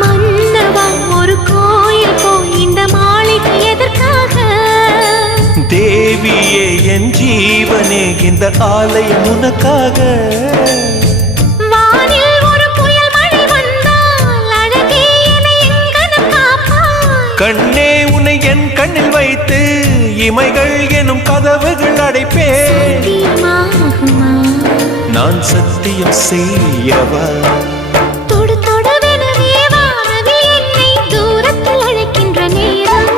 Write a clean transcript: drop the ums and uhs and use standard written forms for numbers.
மன்னவா ஒரு கோயில் போய் இந்த மாளிகை எதற்காக? தேவியே என் ஜீவனே இந்த ஆலயம் உனக்காக. வானில் ஒரு புயல் மழை வந்தால் அழகே என்னை எங்கனம் காப்பாய். கண்ணே உன்னை என் கண்ணில் வைத்து இமைகள் எனும் கதவுகள் அடைப்பேன். சத்தியமாகுமா? நான் சத்தியம் செய்யவா? தொடு தொடுவெனவே வானவில் என்னை தூரத்தில் அழைக்கின்ற நேரம்.